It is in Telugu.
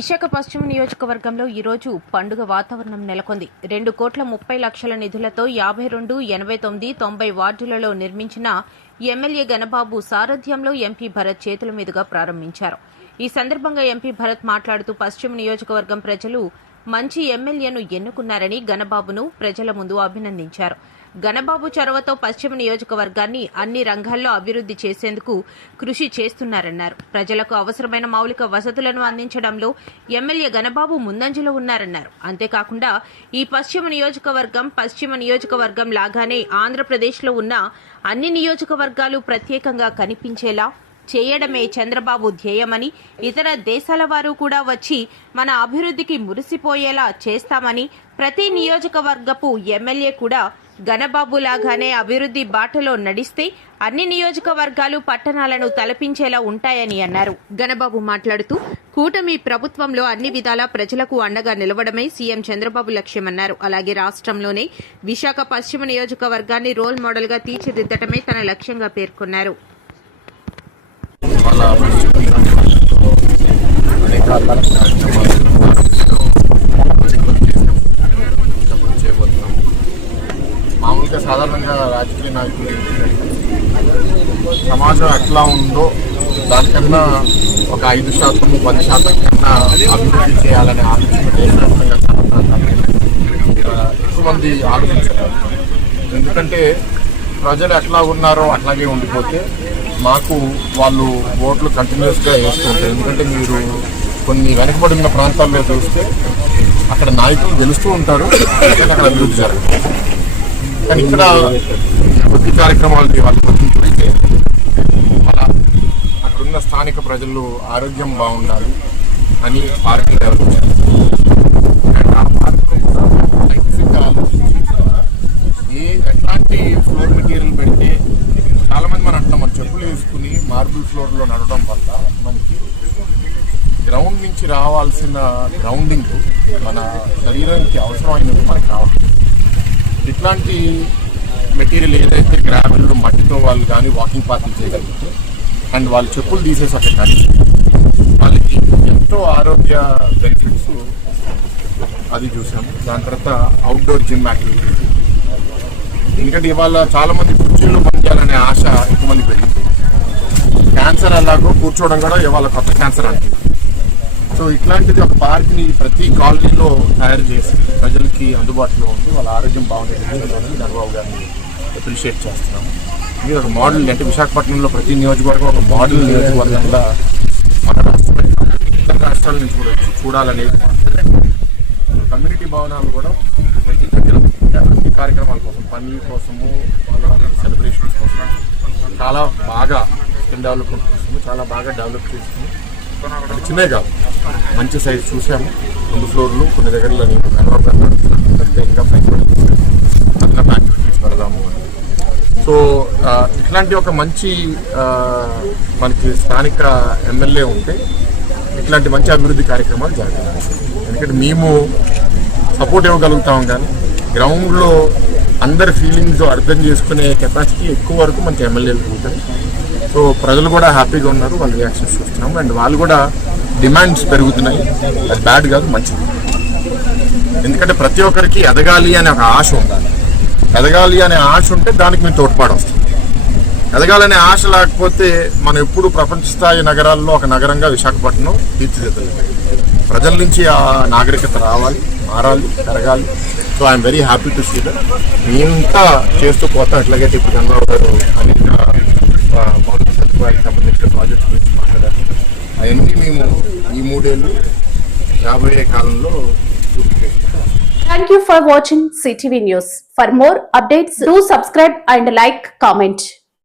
విశాఖ పశ్చిమ నియోజకవర్గంలో ఈరోజు పండుగ వాతావరణం నెలకొంది. 2,30,00,000 నిధులతో 52, 89, 90 వార్డులలో నిర్మించిన ఎమ్మెల్యే గణబాబు సారథ్యంలో ఎంపీ భరత్ చేతుల మీదుగా ప్రారంభించారు. ఈ సందర్భంగా ఎంపీ భరత్ మాట్లాడుతూ పశ్చిమ నియోజకవర్గం ప్రజలు మంచి ఎమ్మెల్యేను ఎన్నుకున్నారని గణబాబును ప్రజల ముందు అభినందించారు. గణబాబు చొరవతో పశ్చిమ నియోజకవర్గాన్ని అన్ని రంగాల్లో అభివృద్ది చేసేందుకు కృషి చేస్తున్నారన్నారు. ప్రజలకు అవసరమైన మౌలిక వసతులను అందించడంలో ఎమ్మెల్యే గణబాబు ముందంజలో ఉన్నారన్నారు. అంతేకాకుండా ఈ పశ్చిమ నియోజకవర్గం లాగానే ఆంధ్రప్రదేశ్లో ఉన్న అన్ని నియోజకవర్గాలు ప్రత్యేకంగా కనిపించేలా చేయడమే చంద్రబాబు ధ్యేయమని, ఇతర దేశాల వారు కూడా వచ్చి మన అభివృద్ధికి మురిసిపోయేలా చేస్తామని, ప్రతి నియోజకవర్గపు ఎమ్మెల్యే కూడా గణబాబు లాగానే అభివృద్ధి బాటలో నడిస్తే అన్ని నియోజకవర్గాలు పట్టణాలను తలపించేలా ఉంటాయని అన్నారు. గణబాబు మాట్లాడుతూ కూటమి ప్రభుత్వంలో అన్ని విధాలా ప్రజలకు అండగా నిలవడమే సీఎం చంద్రబాబు లక్ష్యమన్నారు. అలాగే రాష్ట్రంలోనే విశాఖ పశ్చిమ నియోజకవర్గాన్ని రోల్ మోడల్ గా తీర్చిదిద్దటమే తన లక్ష్యంగా పేర్కొన్నారు. మామూలుగా సాధారణంగా రాజకీయ నాయకులు సమాజం ఎట్లా ఉందో దానికన్నా ఒక 5%, 10% కన్నా అభివృద్ధి చేయాలనే ఆలోచన ఎక్కువ మంది ఆలోచించారు. ఎందుకంటే ప్రజలు ఎట్లా ఉన్నారో అట్లాగే ఉండిపోతే మాకు వాళ్ళు ఓట్లు కంటిన్యూస్గా వేస్తూ ఉంటారు. ఎందుకంటే మీరు కొన్ని వెనకబడి ఉన్న ప్రాంతాల్లో చూస్తే అక్కడ నాయకులు గెలుస్తూ ఉంటారు, అక్కడ అభివృద్ధి జరుగుతుంది. కానీ ఇక్కడ కొద్ది కార్యక్రమాలు వాళ్ళు గుర్తించుకుంటే అలా అక్కడున్న స్థానిక ప్రజలు ఆరోగ్యం బాగుండాలి అని పార్కులు డెవలప్ చేస్తారు. అండ్ ఆ పార్కులు కూడా సైంటిఫిక్గా ఎట్లాంటి ఫ్లోర్ మెటీరియల్ పెడితే చాలామంది మనం అంటున్నాం, మన చెప్పులు వేసుకుని మార్బుల్ ఫ్లోర్లో నడవడం వల్ల మనకి గ్రౌండ్ నుంచి రావాల్సిన గ్రౌండింగ్ మన శరీరానికి అవసరమైనది మనకి రావట్లేదు. ఇట్లాంటి మెటీరియల్ ఏదైతే గ్రావెల్ మట్టితో వాళ్ళు కానీ వాకింగ్ పార్కులు చేయగలిగితే అండ్ వాళ్ళు చెప్పులు తీసేసి అక్కడ నడిచి వాళ్ళకి ఎంతో ఆరోగ్య బెనిఫిట్స్ అది చూసాము. దాని తర్వాత అవుట్డోర్ జిమ్ యాక్టివిటీస్, ఎందుకంటే ఇవాళ చాలా మంది కుర్చీల్లో పనిచేయాలనే ఆశ ఎక్కువ మంది పెరిగింది. క్యాన్సర్ అలాగో కూర్చోవడం కూడా ఇవాళ కొత్త క్యాన్సర్ అంటే. సో ఇట్లాంటిది ఒక పార్క్ని ప్రతి కాలనీలో తయారు చేసి ప్రజలకి అందుబాటులో ఉండి వాళ్ళ ఆరోగ్యం బాగుండేది చంద్రబాబు గారిని అప్రిషియేట్ చేస్తున్నాము. ఇది ఒక మోడల్, అంటే విశాఖపట్నంలో ప్రతి నియోజకవర్గం ఒక మోడల్ నియోజకవర్గంగా మన రాష్ట్రం ఇతర రాష్ట్రాల నుంచి కూడా వచ్చి చూడాలనేది కమ్యూనిటీ భవనాలు కూడా అన్ని కార్యక్రమాల కోసం, పని కోసము, వాళ్ళ సెలబ్రేషన్స్ కోసం చాలా బాగా డెవలప్మెంట్ కోసము చాలా బాగా డెవలప్ చేసుకుని చిన్నవి కాదు మంచి సైజ్ చూసాము. 2 ఫ్లోర్లు కొన్ని దగ్గరలో నేను కన్వర్ట్ అంటే ఇంకా అదనపు యాక్టివిటీస్ పెడదాము అని. సో ఇట్లాంటి ఒక మంచి మనకి స్థానిక ఎమ్మెల్యే ఉంటే ఇట్లాంటి మంచి అభివృద్ధి కార్యక్రమాలు జరుగుతాయి. ఎందుకంటే మేము సపోర్ట్ ఇవ్వగలుగుతాం, కానీ గ్రౌండ్లో అందరి ఫీలింగ్స్ అర్థం చేసుకునే కెపాసిటీ ఎక్కువ వరకు మనకి ఎమ్మెల్యేలు ఉంటాయి. సో ప్రజలు కూడా హ్యాపీగా ఉన్నారు, వాళ్ళ రియాక్షన్స్ చూస్తున్నాము. అండ్ వాళ్ళు కూడా డిమాండ్స్ పెరుగుతున్నాయి. అది బ్యాడ్ కాదు, మంచిది. ఎందుకంటే ప్రతి ఒక్కరికి ఎదగాలి అనే ఒక ఆశ ఉండాలి. ఎదగాలి అనే ఆశ ఉంటే దానికి మేము తోడ్పాటు వస్తుంది. ఎదగాలనే ఆశ లేకపోతే మనం ఎప్పుడు ప్రపంచ స్థాయి నగరాల్లో ఒక నగరంగా విశాఖపట్నం తీర్చిదిద్దలేదు. ప్రజల నుంచి ఆ నాగరికత రావాలి, మారాలి, పెరగాలి. So I'm very happy to see that. మేమంతా చేస్తూ పోతాం. ఎట్లాగైతే ఇప్పుడు చంద్రబాబు గారు అనేక మౌలిక సదుపాయాలకు సంబంధించిన ప్రాజెక్ట్స్ గురించి మాట్లాడారు. అవన్నీ మేము ఈ 3 ఏళ్ళు రాబోయే కాలంలో పూర్తి చేస్తాం. Thank you for watching CTV News. For more updates, do subscribe and like, comment.